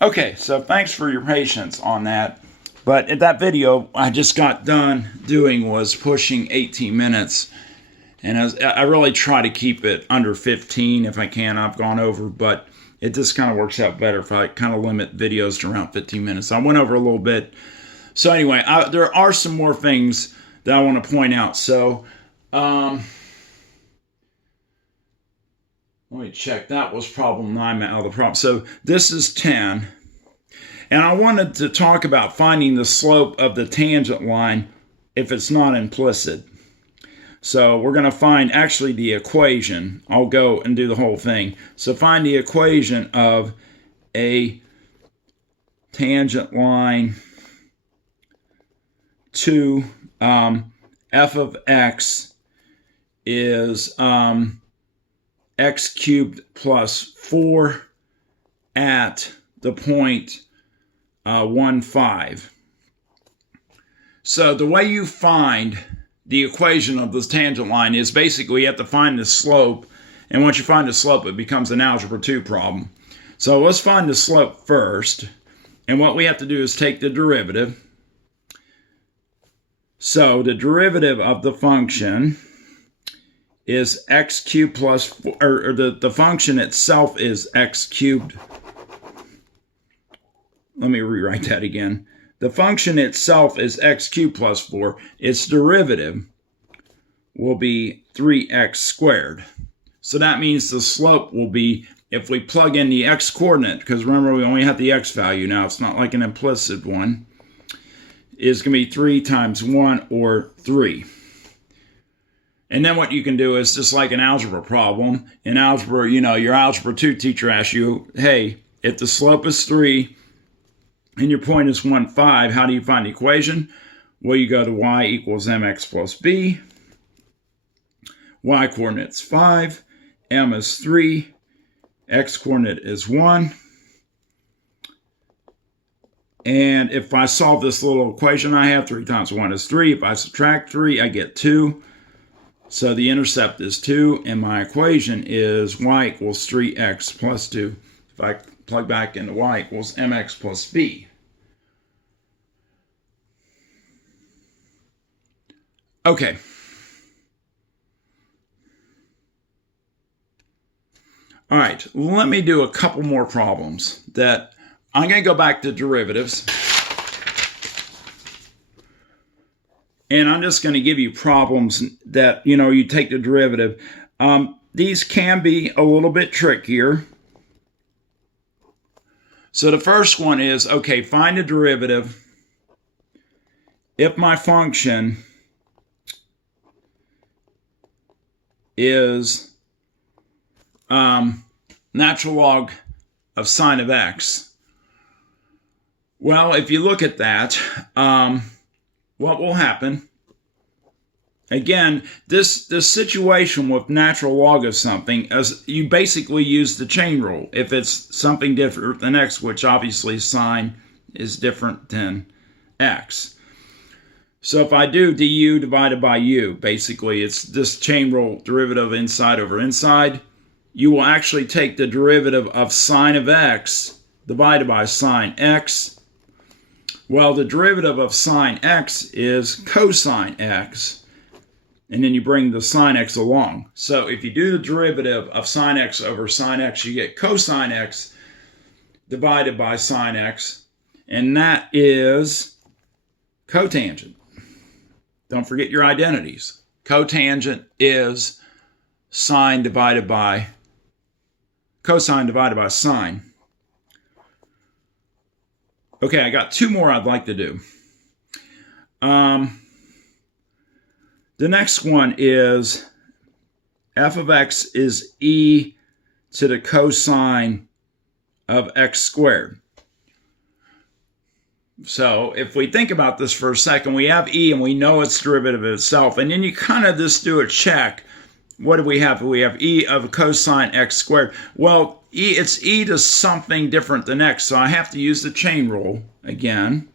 Okay, so thanks for your patience on that. But at that video I just got done doing was pushing 18 minutes. And I really try to keep it under 15 if I can. I've gone over, but it just kind of works out better if I kind of limit videos to around 15 minutes. I went over a little bit. So anyway, there are some more things that I want to point out. So let me check. That was problem 9 out of the problem. So this is 10. And I wanted to talk about finding the slope of the tangent line if it's not implicit. So we're going to find actually the equation. I'll go and do the whole thing. So find the equation of a tangent line to f of x is x cubed plus 4 at the point 1, 5. So the way you find the equation of this tangent line is basically you have to find the slope, and once you find the slope it becomes an algebra 2 problem. So let's find the slope first, and what we have to do is take the derivative. So the derivative of the function is x cubed plus 4, or the function itself is x cubed. Let me rewrite that again. The function itself is x cubed plus 4. Its derivative will be 3x squared. So that means the slope will be, if we plug in the x coordinate, because remember we only have the x value now, it's not like an implicit one, is going to be 3 times 1 or 3. And then what you can do is just like an algebra problem. In algebra, your algebra 2 teacher asks you, hey, if the slope is 3, and your point is 1, 5, how do you find the equation? Well, you go to y equals mx plus b. Y coordinate is 5. M is 3. X coordinate is 1. And if I solve this little equation I have, 3 times 1 is 3. If I subtract 3, I get 2. So the intercept is 2, and my equation is y equals 3x plus 2. If I plug back into y equals mx plus b. Okay. All right, let me do a couple more problems that I'm going to go back to derivatives. And I'm just going to give you problems that, you take the derivative. These can be a little bit trickier. So the first one is, okay, find the derivative if my function is natural log of sine of x. Well, if you look at that, what will happen? Again, this situation with natural log of something, as you basically use the chain rule. If it's something different than x, which obviously sine is different than x. So if I do du divided by u, basically it's this chain rule derivative inside over inside, you will actually take the derivative of sine of x divided by sine x. Well, the derivative of sine x is cosine x, and then you bring the sine x along. So if you do the derivative of sine x over sine x, you get cosine x divided by sine x, and that is cotangent. Don't forget your identities. Cotangent is sine divided by cosine divided by sine. Okay, I got 2 more I'd like to do. The next one is f of x is e to the cosine of x squared. So if we think about this for a second, we have e and we know its derivative itself, and then you kind of just do a check. What do we have? We have e of cosine x squared. Well, it's e to something different than x, so I have to use the chain rule again.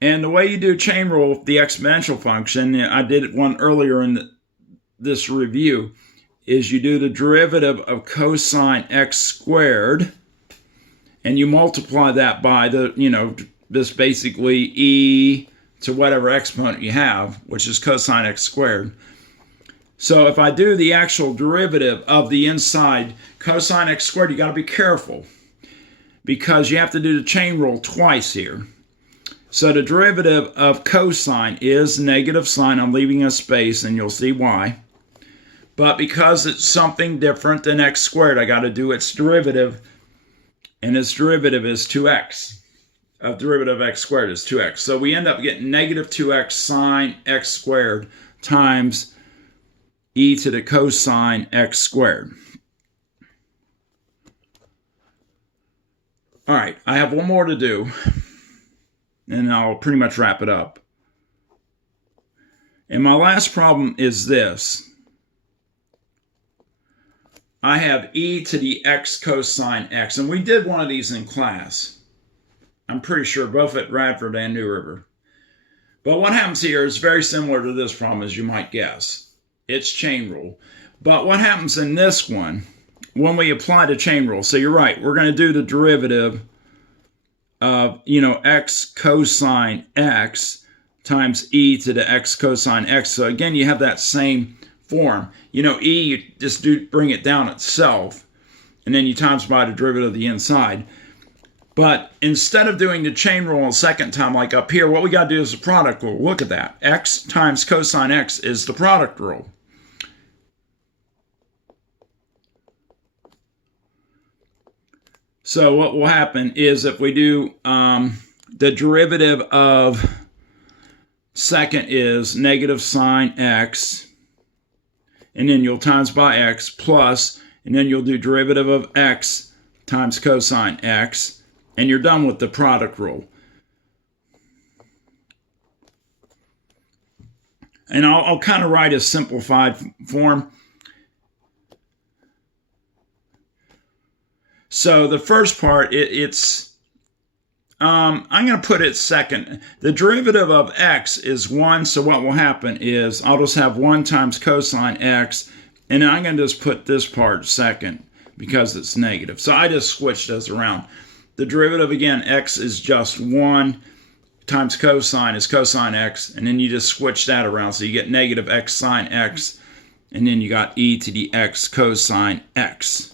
And the way you do chain rule with the exponential function, I did one earlier in this review, is you do the derivative of cosine x squared and you multiply that by this basically e to whatever exponent you have, which is cosine x squared. So if I do the actual derivative of the inside cosine x squared, you got to be careful because you have to do the chain rule twice here. So the derivative of cosine is negative sine. I'm leaving a space, and you'll see why. But because it's something different than x squared, I got to do its derivative, and its derivative is 2x. Derivative of x squared is 2x. So we end up getting negative 2x sine x squared times e to the cosine x squared. All right, I have one more to do, and I'll pretty much wrap it up. And my last problem is this. I have e to the x cosine x, and we did one of these in class. I'm pretty sure both at Radford and New River. But what happens here is very similar to this problem, as you might guess. It's chain rule. But what happens in this one, when we apply the chain rule, so you're right, we're going to do the derivative of, x cosine x times e to the x cosine x. So again, you have that same form. E, you just bring it down itself, and then you times by the derivative of the inside. But instead of doing the chain rule a second time, like up here, what we got to do is the product rule. Look at that. X times cosine x is the product rule. So what will happen is if we do the derivative of second is negative sine x, and then you'll times by x plus, and then you'll do derivative of x times cosine x, and you're done with the product rule. And I'll kind of write a simplified form. So the first part, I'm going to put it second. The derivative of x is 1, so what will happen is I'll just have 1 times cosine x, and then I'm going to just put this part second because it's negative. So I just switched those around. The derivative, again, x is just 1 times cosine is cosine x, and then you just switch that around. So you get negative x sine x, and then you got e to the x cosine x.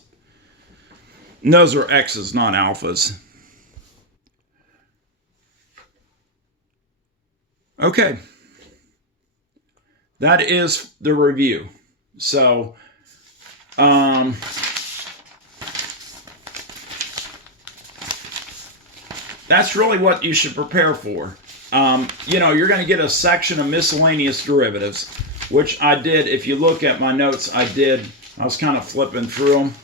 And those are x's, not alphas. Okay. That is the review. So, that's really what you should prepare for. You're going to get a section of miscellaneous derivatives, which I did. If you look at my notes, I was kind of flipping through them.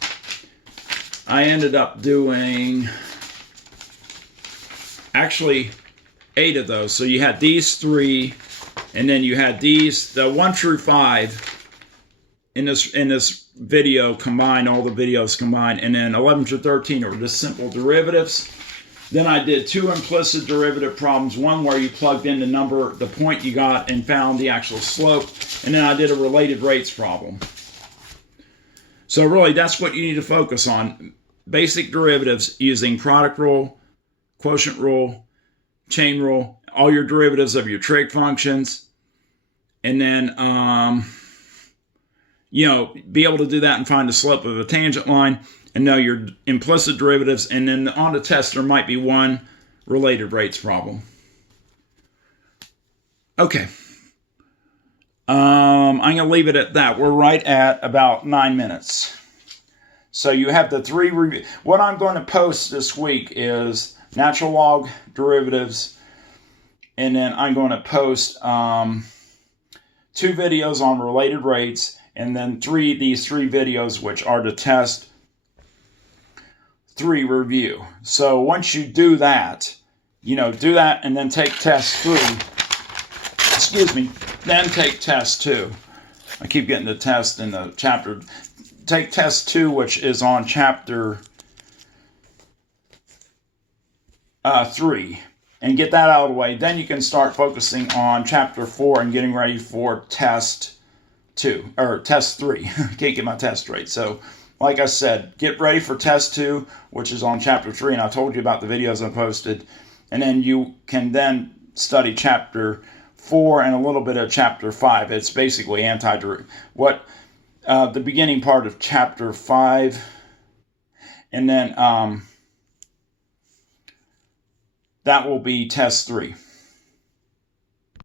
I ended up doing actually 8 of those. So you had these 3, and then you had these, the 1 through 5 in this video combined, all the videos combined, and then 11 through 13 are just simple derivatives. Then I did 2 implicit derivative problems, one where you plugged in the point you got and found the actual slope, and then I did a related rates problem. So really, that's what you need to focus on. Basic derivatives using product rule, quotient rule, chain rule, all your derivatives of your trig functions, and then, be able to do that and find the slope of a tangent line, and know your implicit derivatives, and then on the test there might be one related rates problem. Okay. I'm going to leave it at that. We're right at about 9 minutes. So you have the 3 review. What I'm going to post this week is natural log derivatives, and then I'm going to post 2 videos on related rates, and then these 3 videos which are the test 3 review. So once you do that, do that and then take test 3. Then take test 2. I keep getting the test in the chapter. Take test 2, which is on chapter 3, and get that out of the way. Then you can start focusing on chapter 4 and getting ready for test 2, or test 3. Can't get my test straight. So like I said, get ready for test 2, which is on chapter 3, and I told you about the videos I posted. And then you can then study chapter 4 and a little bit of chapter 5. It's basically the beginning part of chapter 5, and then that will be test 3.